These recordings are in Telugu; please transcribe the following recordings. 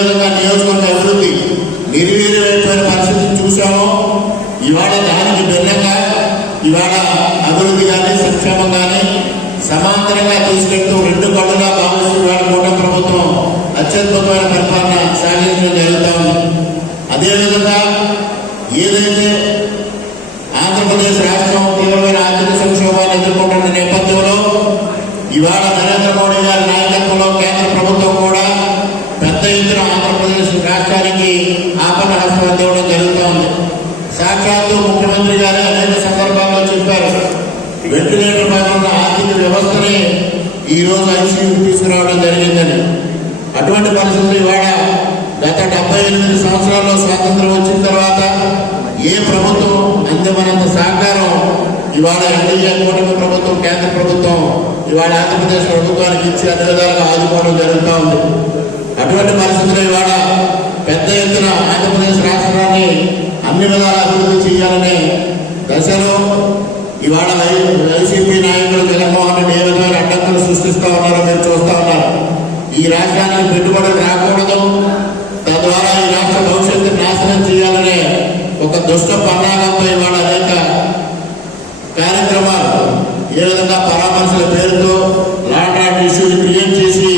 విధంగా నియోజకవర్గ అభివృద్ధి నిర్వీర్యమైపోయిన పరిస్థితిని చూసామో ఇవాళ దానికి భిన్నంగా ఇవాళ అభివృద్ధి కానీ సంక్షేమం కానీ సమాంతరంగా తీసుకెళ్తూ రెండు కళ్ళుగా భావిస్తూ ఇవాళ కూటమి ప్రభుత్వం అత్యద్భుతమైన పరిపాలన సాగించడం జరుగుతూ ఉంది. అదేవిధంగా ఏదైతే చెప్పారు. వెంటిలేటర్ పైన ఉన్న ఆర్థిక వ్యవస్థనే ఈ రోజు ఐసీయూ తీసుకురావడం జరిగిందని. అటువంటి పరిస్థితులు ఇవాళ గత డెబ్బై ఎనిమిది సంవత్సరాల్లో స్వాతంత్రం వచ్చిన తర్వాత ఏ ప్రభుత్వం అందమనంత సహకారం ఇవాళ ఎన్డీఏ కూటమి ప్రభుత్వం కేంద్ర ప్రభుత్వం ఇవాళ ఆంధ్రప్రదేశ్ ప్రభుత్వానికి ఇచ్చి అన్ని విధాలుగా ఆదుకోవడం జరుగుతూ ఉంది. అటువంటి పరిస్థితుల్లో ఇవాళ పెద్ద ఎత్తున ఆంధ్రప్రదేశ్ రాష్ట్రాన్ని అన్ని విధాలా అభివృద్ధి చేయాలనే దశలో ఇవాళ వై- వైసీపీ నాయకులు జగన్మోహన్ రెడ్డి ఏ విధమైన అడ్డంకులు సృష్టిస్తూ ఉన్నారో మీరు చూస్తూ ఉన్నారు. ఈ రాష్ట్రానికి పెట్టుబడులు రాకూడదు. తద్వారా ఈ రాష్ట్ర భవిష్యత్తు నాశనం చేయాలనే ఒక దుష్ట పన్నాగంతో ఇవాళ అనేక కార్యక్రమాలు ఏ విధంగా పరామర్శల పేరుతో లాండ్ ఆర్డర్ ఇష్యూని క్రియేట్ చేసి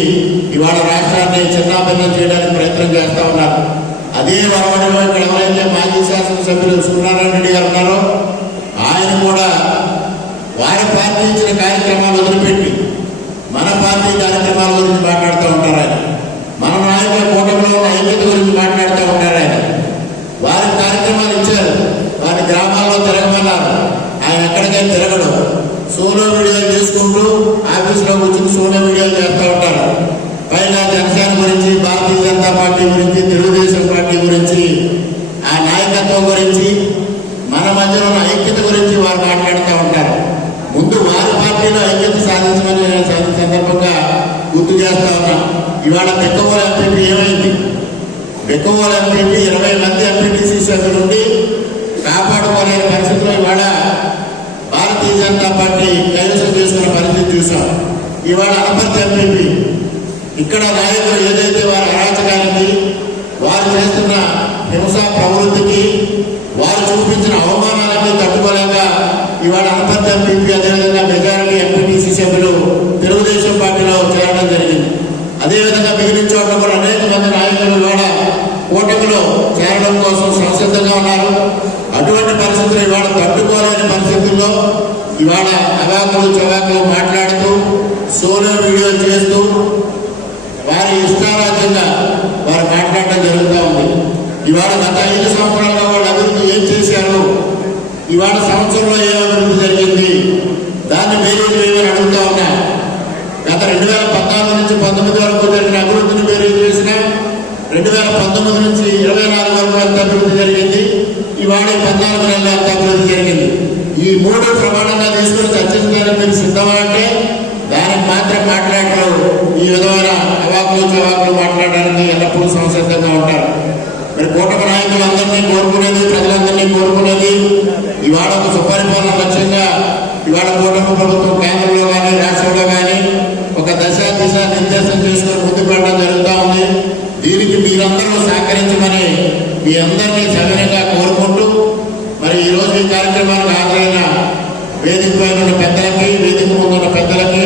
ఇవాళ రాష్ట్రాన్ని చిన్నాభిన్నం చేయడానికి ప్రయత్నం చేస్తూ ఉన్నారు. అదే వరవడిలో ఇక్కడ ఎవరైతే మాజీ శాసనసభ్యులు సూర్యనారాయణ రెడ్డి గారు ఉన్నారో ఆయన కూడా వారి పార్టీ ఇచ్చిన కార్యక్రమాలు వదిలిపెట్టి మన పార్టీ కార్యక్రమాల గురించి మాట్లాడుతూ ఉంటారు ఆయన మన నాయకుల అభివృద్ధి గురించి మాట్లాడుతూ ఉంటారు. ఆయన వారి కార్యక్రమాలు ఇచ్చారు. వారి గ్రామాల్లో తిరగమన్నారు. ఆయన ఎక్కడికైనా తిరగడు. సోలో వీడియోలు చేసుకుంటూ ఆఫీసులో కూర్చుని సోలో వీడియోలు చేస్తూ ఉంటారు. పైగా జనసేన గురించి భారతీయ జనతా పార్టీ గురించి తెలుగుదేశం పార్టీ గురించి ఆ నాయకత్వం గురించి మన మధ్యలో ఉన్న ఐక్యత గురించి వారు మాట్లాడుతూ ఉంటారు. ముందు వారి పార్టీలో ఐక్యత సాధించమని సందర్భంగా గుర్తు చేస్తా ఉన్నాం. ఇవాళ పెక్కమూల ఎంపీపీ ఏమైంది? పెక్కమూల ఎంపీపీ ఇరవై మంది ఎంపీటీసీ సభ్యులు ఉండి కాపాడుకోలేని పరిస్థితిలో ఇవాళ భారతీయ జనతా పార్టీ కైవసం చేసుకున్న పరిస్థితి చూసాం. ఇవాళ అనపర్తి ఎంపీపీ ఇక్కడ నాయకులు ఏదైతే వారి అరాచకానికి వారు చేస్తున్న హింసా ప్రవృత్తికి వారు చూపించిన అవమానాలకి తట్టుకోలేక ఇవాళ అనపర్తి ఎంపీపీ అదేవిధంగా మెజారిటీ ఎంపీటీసీ సభ్యులు తెలుగుదేశం పార్టీలో చేరడం జరిగింది అదేవిధంగా మిగిలిన చోట్ల కూడా అనేక మంది నాయకులు ఇవాళ కూటమిలో చేరడం కోసం సంసిద్ధంగా ఉన్నారు. అటువంటి పరిస్థితులు ఇవాళ తట్టుకోలేని పరిస్థితుల్లో ఇవాళ అవాకులు చవాకులు మాట్లాడుతూ సోలో వీడియోలు చేస్తూ వారి ఇష్టారాజ్యంగా వారు మాట్లాడడం జరుగుతూ ఉంది. ఇవాళ గత ఐదు సంవత్సరాలుగా వాళ్ళు అభివృద్ధి ఏం చేశారు? ఇవాళ సంవత్సరంలో ఏ అభివృద్ధి జరిగింది? దాన్ని మీరు మేము అడుగుతా ఉన్నా. గత రెండు వేల పద్నాలుగు నుంచి పంతొమ్మిది వరకు జరిగిన అభివృద్ధిని మీరు చేసిన రెండు వేల పంతొమ్మిది నుంచి ఇరవై నాలుగు జరిగింది. ఇవాళ పద్నాలుగు నెలల ఎంత అభివృద్ధి జరిగింది. ఈ మూడు ప్రమాణంగా తీసుకుని చర్చించడానికి మీరు సిద్ధమా అంటే దానికి మాత్రం మాట్లాడటం ఈ విధమైన అవాకులు చవాకులు మాట్లాడడానికి ఎల్లప్పుడూ సంసిద్ధంగా ఉంటారు. మరి కూటమి నాయకులందరినీ కోరుకునేది ప్రజలందరినీ కోరుకునేది ఇవాళ ఒక సుపరిపాలన లక్ష్యంగా ఇవాళ కూటమి ప్రభుత్వం కేంద్రంలో కానీ రాష్ట్రంలో కానీ ఒక దశ దిశ నిర్దేశం చేసుకుని ముందుకు వెళ్ళడం జరుగుతూ ఉంది. దీనికి మీరందరూ సహకరించమని మీ అందరినీ సవినంగా కోరుకుంటూ మరి ఈ రోజు ఈ కార్యక్రమానికి హాజరైన వేదిక పైన ఉన్న పెద్దలకి వేదిక ముందు ఉన్న పెద్దలకి